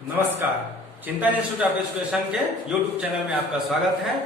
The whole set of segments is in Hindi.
नमस्कार, चिंतन इंस्टीट्यूट ऑफ एजुकेशन के यूट्यूब चैनल में आपका स्वागत है।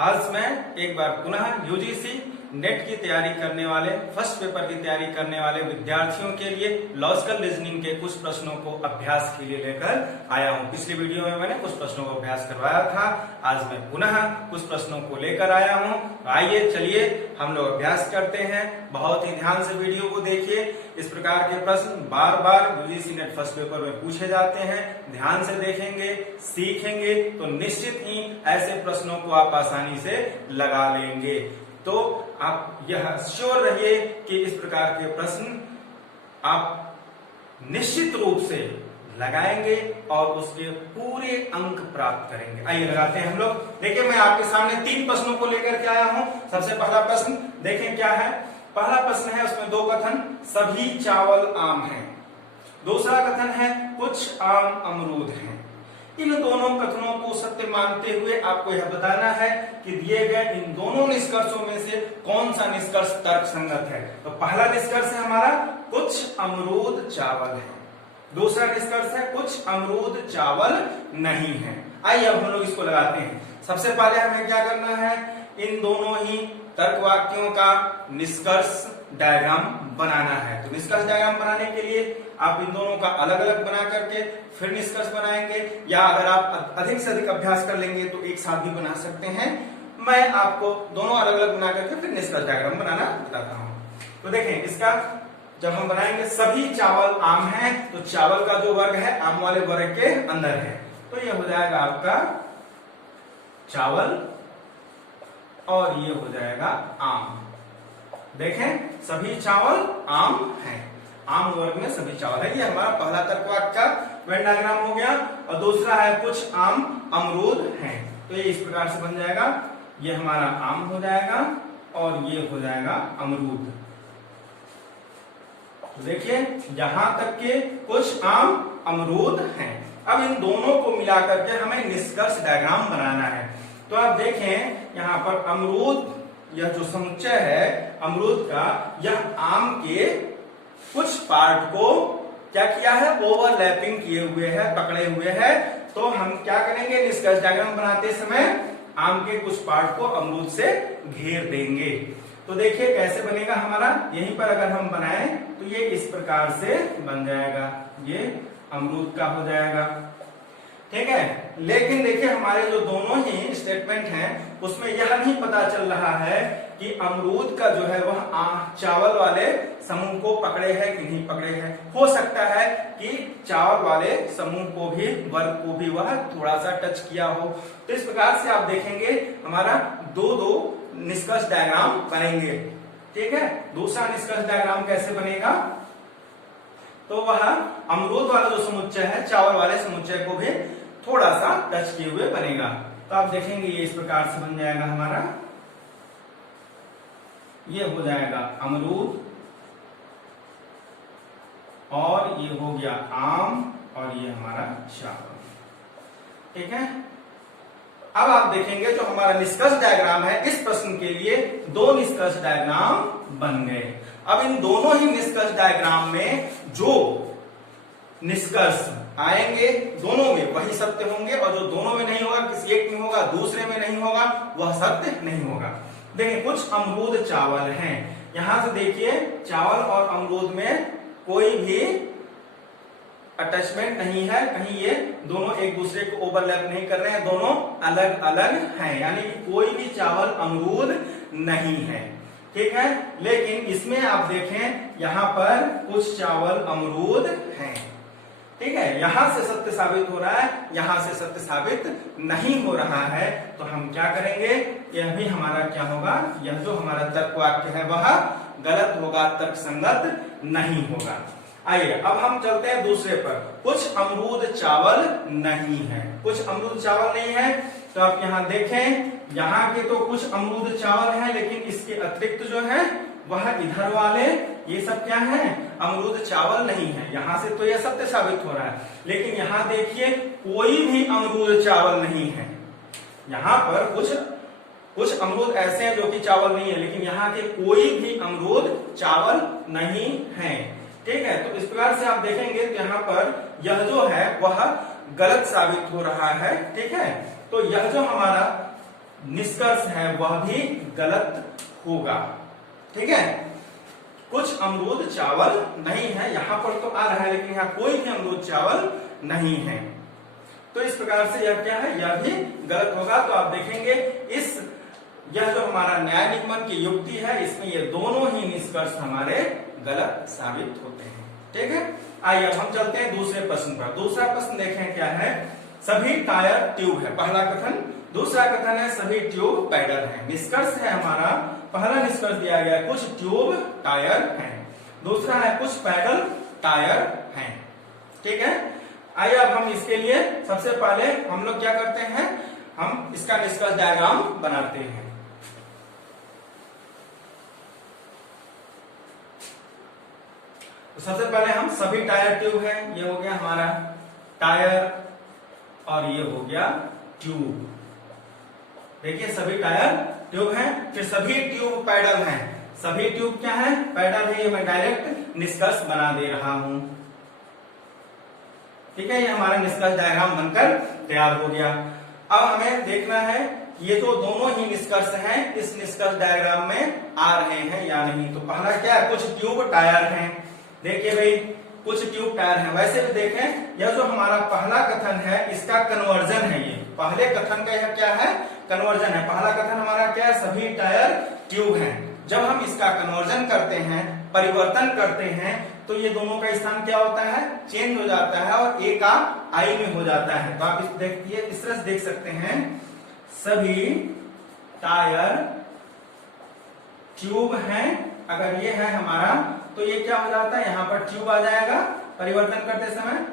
आज मैं एक बार पुनः यूजीसी नेट की तैयारी करने वाले, फर्स्ट पेपर की तैयारी करने वाले विद्यार्थियों के लिए लॉजिकल रीजनिंग के कुछ प्रश्नों को अभ्यास के लिए लेकर आया हूं। पिछली वीडियो में मैंने कुछ प्रश्नों को अभ्यास करवाया था, आज मैं पुनः कुछ प्रश्नों को लेकर आया हूं। आइए चलिए हम लोग अभ्यास करते हैं। बहुत ही ध्यान से वीडियो को देखिए। इस प्रकार के प्रश्न बार बार यूजीसी नेट फर्स्ट पेपर में पूछे जाते हैं। ध्यान से देखेंगे, सीखेंगे तो निश्चित ही ऐसे प्रश्नों को आप आसानी से लगा लेंगे। तो आप यह श्योर रहिए कि इस प्रकार के प्रश्न आप निश्चित रूप से लगाएंगे और उसके पूरे अंक प्राप्त करेंगे। आइए लगाते हैं हम लोग। देखिए, मैं आपके सामने 3 प्रश्नों को लेकर के आया हूं। सबसे पहला प्रश्न देखें क्या है। पहला प्रश्न है, उसमें 2 कथन, सभी चावल आम हैं। दूसरा कथन है, कुछ आम अमरूद हैं। इन दोनों कथनों को सत्य मानते हुए आपको यह बताना है कि दिए गए इन दोनों निष्कर्षों में से कौन सा निष्कर्ष तर्कसंगत है। तो पहला निष्कर्ष है हमारा, कुछ अमरूद चावल है। दूसरा निष्कर्ष है, कुछ अमरूद चावल नहीं है। आइए अब हम लोग इसको लगाते हैं। सबसे पहले हमें क्या करना है, इन दोनों ही तर्क वाक्यों का निष्कर्ष डायग्राम बनाना है। तो निष्कर्ष डायग्राम बनाने के लिए आप इन दोनों का अलग अलग बना करके फिर निष्कर्ष बनाएंगे, या अगर आप अधिक से अधिक अभ्यास कर लेंगे तो एक साथ भी बना सकते हैं। मैं आपको दोनों अलग अलग बना करके फिर निष्कर्ष डायग्राम बनाना बताता हूं। तो देखें, इसका जब हम बनाएंगे, सभी चावल आम हैं, तो चावल का जो वर्ग है आम वाले वर्ग के अंदर है, तो यह हो जाएगा आपका चावल और ये हो जाएगा आम। देखें, सभी चावल आम हैं, आम वर्ग में सभी चावल है। ये हमारा पहला तर्कवाक्य का वेन डायग्राम हो गया। और दूसरा है, कुछ आम अमरूद हैं, तो ये इस प्रकार से बन जाएगा। ये हमारा आम हो जाएगा और ये हो जाएगा अमरूद। तो देखिए, यहां तक के कुछ आम अमरूद हैं। अब इन दोनों को मिलाकर के हमें निष्कर्ष डायग्राम बनाना है। तो आप देखें, यहाँ पर अमरूद, यह जो समुच्चय है अमरूद का, यह आम के कुछ पार्ट को क्या किया है, ओवरलैपिंग किए हुए है, पकड़े हुए है। तो हम क्या करेंगे, निष्कर्ष डायग्राम बनाते समय आम के कुछ पार्ट को अमरूद से घेर देंगे। तो देखिए कैसे बनेगा हमारा, यहीं पर अगर हम बनाएं तो ये इस प्रकार से बन जाएगा, ये अमरूद का हो जाएगा, ठीक है। लेकिन देखिए, हमारे जो दोनों ही स्टेटमेंट हैं उसमें यह नहीं पता चल रहा है कि अमरूद का जो है वह चावल वाले समूह को पकड़े है कि नहीं पकड़े है। हो सकता है कि चावल वाले समूह को भी, वर्ग को भी वह थोड़ा सा टच किया हो। तो इस प्रकार से आप देखेंगे हमारा 2 निष्कर्ष डायग्राम बनेंगे, ठीक है। दूसरा निष्कर्ष डायग्राम कैसे बनेगा, तो वह अमरूद वाला जो समुच्चय है चावल वाले समुच्चय को भी थोड़ा सा टच किए हुए बनेगा। तो आप देखेंगे ये इस प्रकार से बन जाएगा हमारा, ये हो जाएगा अमरूद और ये हो गया आम और ये हमारा चावल, ठीक है। अब आप देखेंगे जो हमारा निष्कर्ष डायग्राम है, इस प्रश्न के लिए 2 निष्कर्ष डायग्राम बन गए। अब इन दोनों ही निष्कर्ष डायग्राम में जो निष्कर्ष आएंगे, दोनों में वही सत्य होंगे, और जो दोनों में नहीं होगा, किसी एक में होगा, दूसरे में नहीं होगा, वह सत्य नहीं होगा। देखिए, कुछ अमरूद चावल हैं। यहां से देखिए, चावल और अमरूद में कोई भी अटैचमेंट नहीं है, कहीं ये दोनों एक दूसरे को ओवरलैप नहीं कर रहे हैं, दोनों अलग अलग हैं, यानी कि कोई भी चावल अमरूद नहीं है, ठीक है। लेकिन इसमें आप देखें, यहां पर कुछ चावल अमरूद हैं, ठीक है। यहां से सत्य साबित हो रहा है, यहां से सत्य साबित नहीं हो रहा है। तो हम क्या करेंगे, यह भी हमारा क्या होगा, यह जो हमारा तर्क वाक्य है वह गलत होगा, तर्कसंगत नहीं होगा। आइए अब हम चलते हैं दूसरे पर, कुछ अमरूद चावल नहीं है। कुछ अमरूद चावल नहीं है, तो आप यहाँ देखें, यहाँ के तो कुछ अमरूद चावल है, लेकिन इसके अतिरिक्त जो है वह इधर वाले ये सब क्या है, अमरूद चावल नहीं है। यहां से तो यह सत्य साबित हो रहा है, लेकिन यहां देखिए कोई भी अमरूद चावल नहीं है। यहां पर कुछ अमरूद ऐसे हैं जो कि चावल नहीं है, लेकिन यहाँ के कोई भी अमरूद चावल नहीं है। ठीक है। तो इस प्रकार से आप देखेंगे तो यहाँ पर यह जो है वह गलत साबित हो रहा है, ठीक है। तो यह जो हमारा निष्कर्ष है वह भी गलत होगा, ठीक है। कुछ अमरूद चावल नहीं है, यहां पर तो आ रहा है लेकिन यहाँ कोई भी अमरूद चावल नहीं है। तो इस प्रकार से यह क्या है, यह भी गलत होगा। तो आप देखेंगे यह जो हमारा न्याय निगमन की युक्ति है इसमें ये दोनों ही निष्कर्ष हमारे गलत साबित होते हैं, ठीक है। आइए अब हम चलते हैं दूसरे प्रश्न पर। दूसरा प्रश्न देखें क्या है, सभी टायर ट्यूब है, पहला कथन। दूसरा कथन है सभी ट्यूब पैडल है। निष्कर्ष है हमारा, पहला निष्कर्ष दिया गया कुछ ट्यूब टायर हैं, दूसरा है कुछ पैडल टायर हैं, ठीक है। आइए अब हम इसके लिए सबसे पहले हम लोग क्या करते हैं, हम इसका निष्कर्ष डायग्राम बनाते हैं। तो सबसे पहले हम सभी टायर ट्यूब है, ये हो गया हमारा टायर और ये हो गया ट्यूब। देखिए सभी टायर ट्यूब हैं, फिर सभी ट्यूब पैडल हैं। सभी ट्यूब क्या है, पैडल है। ये मैं डायरेक्ट निष्कर्ष बना दे रहा हूं, ठीक है। ये हमारा निष्कर्ष डायग्राम बनकर तैयार हो गया। अब हमें देखना है ये जो दोनों ही निष्कर्ष हैं इस निष्कर्ष डायग्राम में आ रहे हैं या नहीं। तो पहला क्या है, कुछ ट्यूब टायर हैं। देखिए भाई कुछ ट्यूब टायर हैं। वैसे भी देखें यह जो हमारा पहला कथन है इसका कन्वर्जन है, ये पहले कथन का यह क्या है, कन्वर्जन है। पहला कथन हमारा क्या है, सभी टायर ट्यूब हैं। जब हम इसका कन्वर्जन करते हैं, परिवर्तन करते हैं, तो ये दोनों का स्थान क्या होता है, चेंज हो जाता है और ए का आई में हो जाता है। तो आप देखिए इस तरह से देख सकते हैं, सभी टायर ट्यूब हैं। अगर ये है हमारा तो ये क्या हो जाता है, यहाँ पर ट्यूब आ जाएगा परिवर्तन करते समय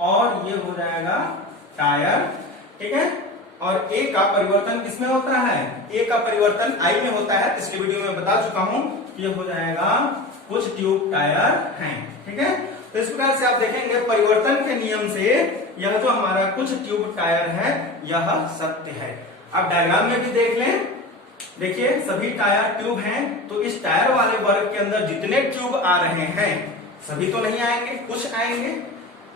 और ये हो जाएगा टायर, ठीक है। और ए का परिवर्तन किसमें होता है, ए का परिवर्तन आई में होता है। पिछले वीडियो में बता चुका हूं, ये हो जाएगा कुछ ट्यूब टायर हैं, ठीक है। तो इस प्रकार से आप देखेंगे परिवर्तन के नियम से यह जो हमारा कुछ ट्यूब टायर है यह सत्य है। अब डायग्राम में भी देख लें, देखिए सभी टायर ट्यूब हैं, तो इस टायर वाले वर्ग के अंदर जितने ट्यूब आ रहे हैं सभी तो नहीं आएंगे, कुछ आएंगे।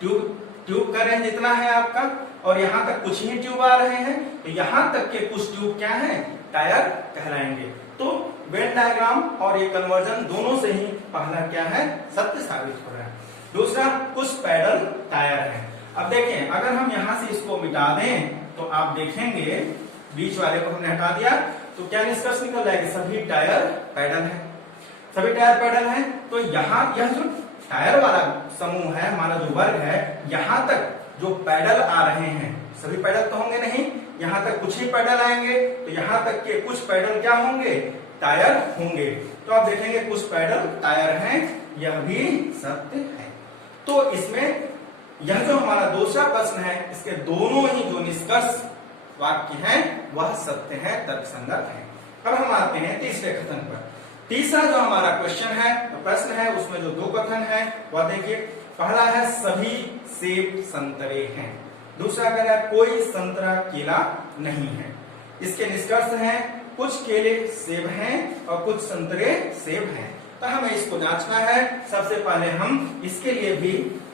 ट्यूब का रेंज इतना है आपका और यहाँ तक कुछ ही ट्यूब आ रहे हैं, तो यहाँ तक के कुछ ट्यूब क्या है, टायर कहलाएंगे। तो वेन डायग्राम और ये कन्वर्जन दोनों से ही पहला क्या है, सत्य साबित हो रहा है। दूसरा कुछ पैडल टायर है। अब देखें अगर हम यहाँ से इसको मिटा दें तो आप देखेंगे बीच वाले को हमने हटा दिया तो क्या निष्कर्ष निकल जाएगा, सभी टायर पैडल है। सभी टायर पैडल है तो यहाँ यह जो टायर वाला समूह है, हमारा जो वर्ग है, यहाँ तक जो पैडल आ रहे हैं, सभी पैडल तो होंगे नहीं, यहाँ तक कुछ ही पैडल आएंगे, तो यहाँ तक के कुछ पैडल क्या होंगे, टायर होंगे। तो आप देखेंगे कुछ पैडल टायर हैं, यह भी सत्य है। तो इसमें यह जो हमारा दूसरा प्रश्न है इसके दोनों ही जो निष्कर्ष वाक्य हैं वह सत्य है, तर्कसंगत है। अब हम आते हैं तीसरे कथन पर। तीसरा जो हमारा क्वेश्चन है, प्रश्न है, उसमें जो दो कथन है वह देखिए, पहला है सभी सेब संतरे हैं, दूसरा कह रहा है कोई संतरा केला नहीं है। इसके निष्कर्ष हैं कुछ केले सेब हैं और कुछ संतरे सेब हैं। तो हमें इसको जांचना है। सबसे पहले हम इसके लिए भी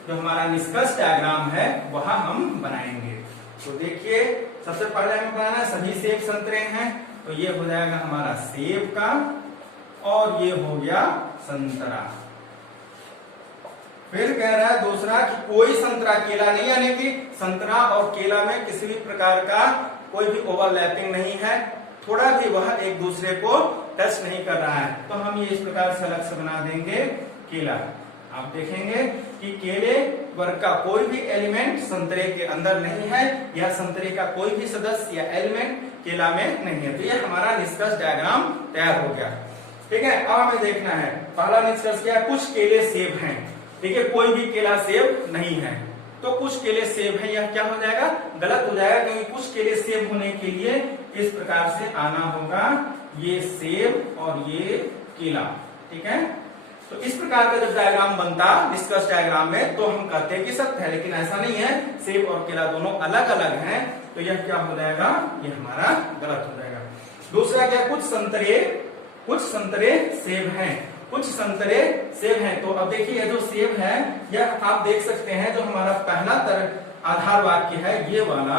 जो हमारा निष्कर्ष डायग्राम है वह हम बनाएंगे। तो देखिए सबसे पहले हमें बनाना है सभी सेब संतरे हैं, तो ये हो जाएगा हमारा सेब का और ये हो गया संतरा। फिर कह रहा है दूसरा कि कोई संतरा केला नहीं, यानी कि संतरा और केला में किसी भी प्रकार का कोई भी ओवरलैपिंग नहीं है, थोड़ा भी वह एक दूसरे को टच नहीं कर रहा है। तो हम ये इस प्रकार से अलग से बना देंगे केला। आप देखेंगे कि केले वर्ग का कोई भी एलिमेंट संतरे के अंदर नहीं है, या संतरे का कोई भी सदस्य या एलिमेंट केला में नहीं है। तो ये हमारा निष्कर्ष डायग्राम तैयार हो गया, ठीक है। अब हमें देखना है पहला निष्कर्ष क्या है, कुछ केले सेब हैं। देखिए कोई भी केला सेब नहीं है, तो कुछ केले सेब है, यह क्या हो जाएगा, गलत हो जाएगा, क्योंकि कुछ केले सेब होने के लिए इस प्रकार से आना होगा, ये सेब और ये केला, ठीक है। तो इस प्रकार का जब डायग्राम बनता निष्कर्ष डायग्राम में तो हम कहते हैं कि सत्य है, लेकिन ऐसा नहीं है, सेब और केला दोनों अलग अलग हैं, तो यह क्या हो जाएगा, ये हमारा गलत हो जाएगा। दूसरा क्या, कुछ संतरे सेब हैं, कुछ संतरे सेब हैं। तो अब देखिए ये जो सेब है यह आप देख सकते हैं जो हमारा पहला आधार वाक्य है ये वाला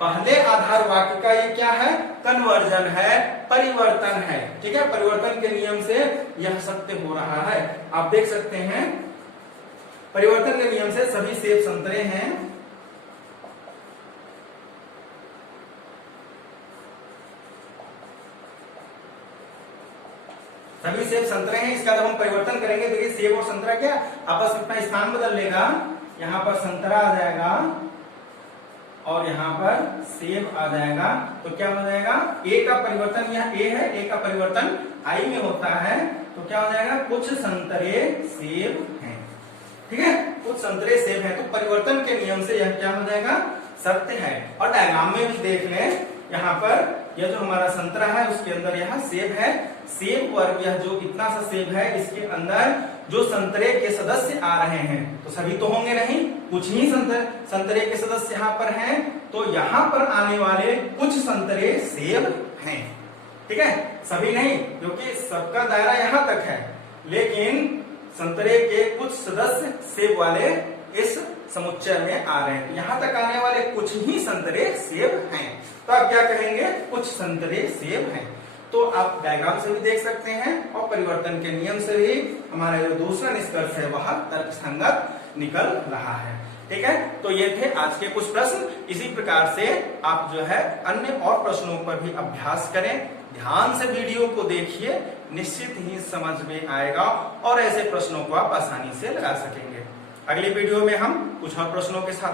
पहले आधार वाक्य का ये क्या है, कन्वर्जन है, परिवर्तन है। ठीक है, परिवर्तन के नियम से यह सत्य हो रहा है। आप देख सकते हैं परिवर्तन के नियम से सभी सेब संतरे हैं। सभी सेब संतरे हैं। इसका जब हम परिवर्तन करेंगे तो ये सेब और संतरा क्या आपस में अपना स्थान बदल लेगा। यहाँ पर संतरा आ जाएगा और यहाँ पर सेब आ जाएगा। तो क्या हो जाएगा, ए का परिवर्तन, यह ए है, ए का परिवर्तन आई में होता है। तो क्या हो जाएगा, कुछ संतरे सेब हैं। ठीक है, कुछ संतरे सेब हैं। तो परिवर्तन के नियम से यह क्या हो जाएगा, सत्य है। और डायग्राम में भी देख लें, यहाँ पर यह जो हमारा संतरा है उसके अंदर यह सेब है। सेब वर्ग यह जो इतना सा सेब है इसके अंदर जो संतरे के सदस्य आ रहे हैं तो सभी तो होंगे नहीं, कुछ ही संतरे के सदस्य यहाँ पर हैं। तो यहाँ पर आने वाले कुछ संतरे सेब हैं। ठीक है, सभी नहीं, क्योंकि सबका दायरा यहाँ तक है, लेकिन संतरे के कुछ सदस्य सेब वाले इस समुच्चय में आ रहे हैं। यहाँ तक आने वाले कुछ ही संतरे सेब हैं। तो आप क्या कहेंगे, कुछ संतरे सेब हैं। तो आप डायग्राम से भी देख सकते हैं और परिवर्तन के नियम से भी हमारा जो दूसरा निष्कर्ष है वह तर्कसंगत निकल रहा है। ठीक है, तो ये थे आज के कुछ प्रश्न। इसी प्रकार से आप जो है अन्य और प्रश्नों पर भी अभ्यास करें, ध्यान से वीडियो को देखिए, निश्चित ही समझ में आएगा और ऐसे प्रश्नों को आप आसानी से लगा सकेंगे। अगली वीडियो में हम कुछ और प्रश्नों के साथ